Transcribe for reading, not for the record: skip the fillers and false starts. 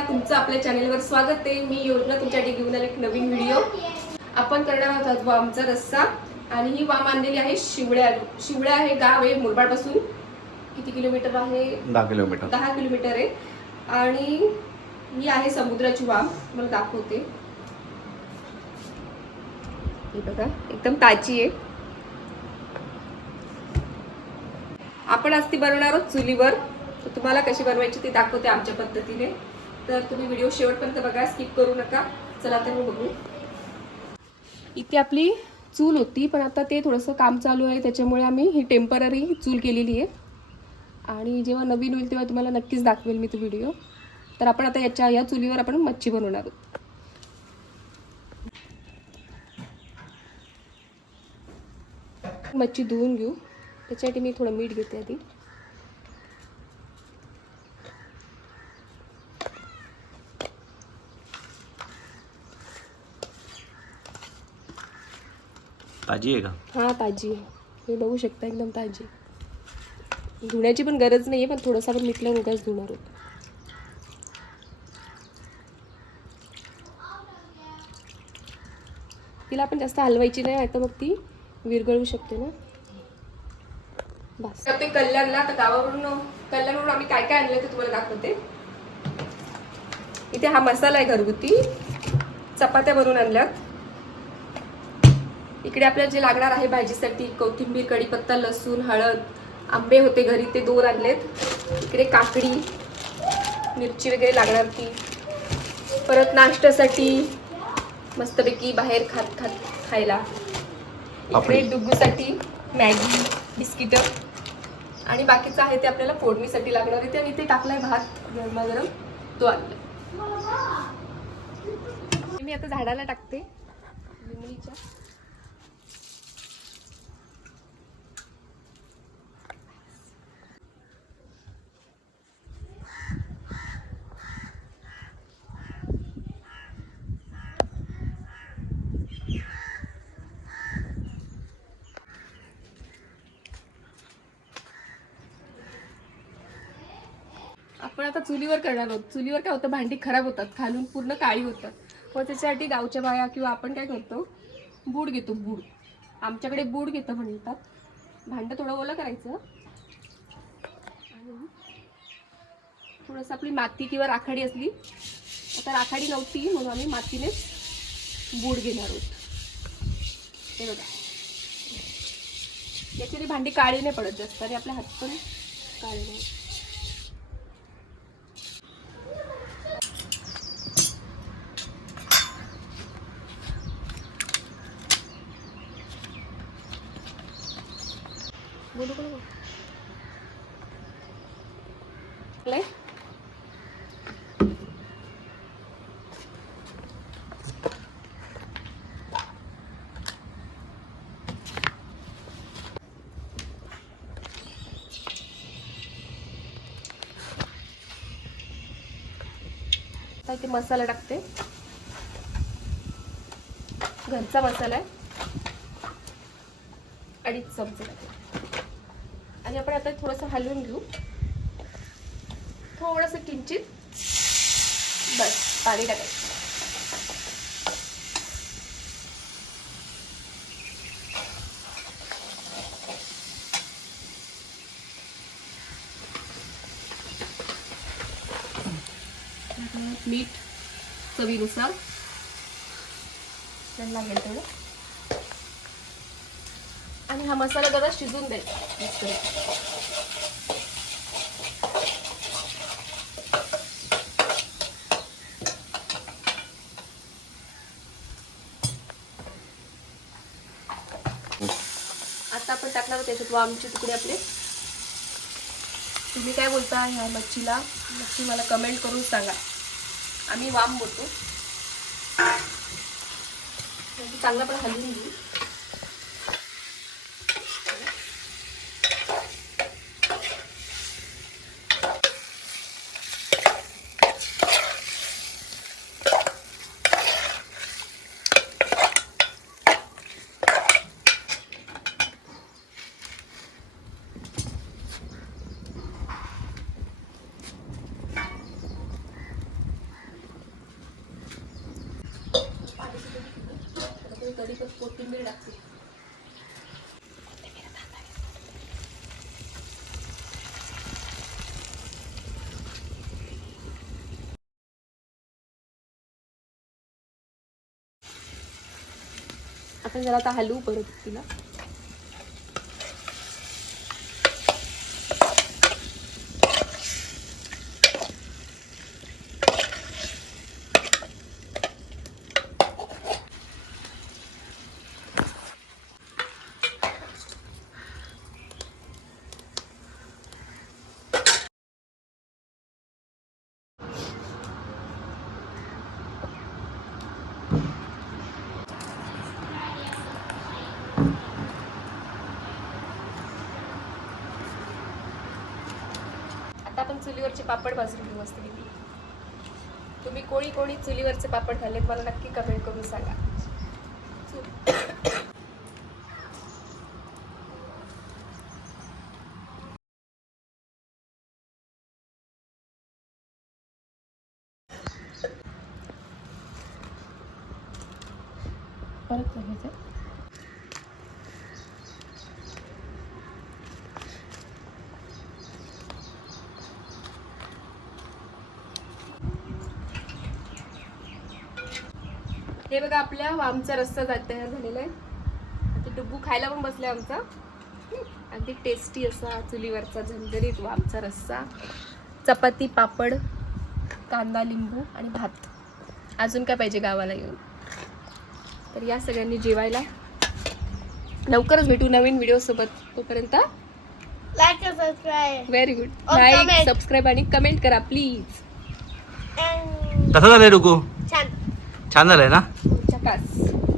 नमस्कार, तुमचं आपल्या चॅनेलवर स्वागत आहे. मी योजना तुमच्यासाठी घेऊन आले एक नवीन व्हिडिओ. आपण करणार आहोत वामचा रस्सा आणि ही वाम आणलेली आहे शिवळ्या. शिवळ्या हे गाव आहे मुरबाड पासून किती किलोमीटर आहे? 10 किलोमीटर. 10 किलोमीटर आहे. आणि ही आहे समुद्राची वाम. मला दाखवते. हे बघा, एकदम ताजी आहे. आपण आज ती बनवणार आहोत चुलीवर. तर तुम्हाला कशी बनवायची ते दाखवते आमच्या पद्धतीने. तर तुम्ही व्हिडिओ शेवटपर्यंत बघा, स्किप करू नका. चला तर मी बघू. इथे आपली चूल होती, पण आता ते थोडंसं काम चालू आहे, त्याच्यामुळे आम्ही ही टेम्पररी चूल केलेली आहे. आणि जेव्हा नवीन होईल तेव्हा तुम्हाला नक्कीच दाखवेल मी तो व्हिडिओ. तर आपण आता या चुलीवर आपण मच्छी बनवणार आहोत. मच्छी धुवून घेऊ. त्याच्यासाठी मी थोडं मीठ घेते आधी. ताजी आहे का? हां, ताजी आहे. हे बघू शकता, एकदम ताजी. धुण्याची पण गरज नाही आहे, पण थोडंसं आपण मीठ लावून उगाच धुणार आहोत. तिला आपण जास्त हलवायची नाही, आता मग ती विरघळू शकते ना. बस ते कल्याणला, आता कल्याणवरून आम्ही काय काय आणलं ते तुम्हाला दाखवते. इथे हा मसाला आहे घरगुती. चपात्या बनवून आणल्यात. इकडे आपल्याला जे लागणार आहे भाजीसाठी कोथिंबीर, कढीपत्ता, लसूण, हळद, आंबे होते घरी ते 2 आणलेत. इकडे काकडी, मिरची वगैरे लागणार ती. परत नाश्त्यासाठी मस्तपैकी बाहेर खायला. इकडे डुग्गूसाठी मॅगी, बिस्किट आणि बाकीचं आहे ते आपल्याला फोडणीसाठी लागणार आहे. आणि इथे टाकलाय भात गरमागरम, तो आणलाय. मी आता झाडाला टाकते लिंबणीच्या. आपण आता चुलीवर करणार आहोत. चुलीवर काय होतं, भांडी खराब होतात, खालून पूर्ण काळी होतात. मग त्याच्यासाठी गावच्या बाया किंवा आपण काय करतो, बूड घेतो. बूड, आमच्याकडे बूड घेतो म्हणतात. भांडं थोडं ओलं करायचं आणि थोडंसं आपली माती किंवा राखाडी असली, आता राखाडी नव्हती म्हणून आम्ही मातीने बूड घेणार आहोत. हे बघा, याच्याने भांडी काळी नाही पडत जास्त आणि आपले हात पण काळे नाही. बोलू का इथे मसाला टाकते. घरचा मसाला आहे, 2.5 चमचे टाकते. आणि आपण आता थोडंसं हलवून घेऊ, थोडंसं किंचित. बस पाणी टाकायचं. मीठ चवीनुसार लागेल तेवढं. आणि हा मसाला जरा शिजून द्यायचा. आता आपण टाकणार आहोत त्याच्यात वामचे तुकडे आपले. तुम्ही काय बोलता ह्या मच्छीला, नक्की मला कमेंट करून सांगा. आम्ही वाम बोलतो. चांगलं पण हलवून घेऊ. कढीपत्ता कोथिंबीर टाकते. आपण जरा आता हलवू परत तिला. आता आपण चुलीवरचे पापड भाजून घेऊ मस्त. तुम्ही कोणी चुलीवरचे पापड खाल्लेत मला नक्की कमेंट करून सांगा. परत घ्यायचं. हे बघा आपल्या वामचा रस्सा तयार झालेला आहे. आता डुब्बू खायला पण बसले आमचा. अगदी टेस्टी असा चुलीवरचा झणझणीत वामचा रस्सा, चपाती, पापड, कांदा, लिंबू आणि भात. अजून काय पाहिजे गावाला येऊन. तर या सगळ्यांनी जेवायला. लवकरच भेटू नवीन व्हिडिओ सोबत. तोपर्यंत लाईक आणि सबस्क्राईब. Very good. और लाईक, comment. सबस्क्राईब आणि कमेंट करा प्लीज. कसं झालंय रुकू? छान. छान झालंय ना? चकास.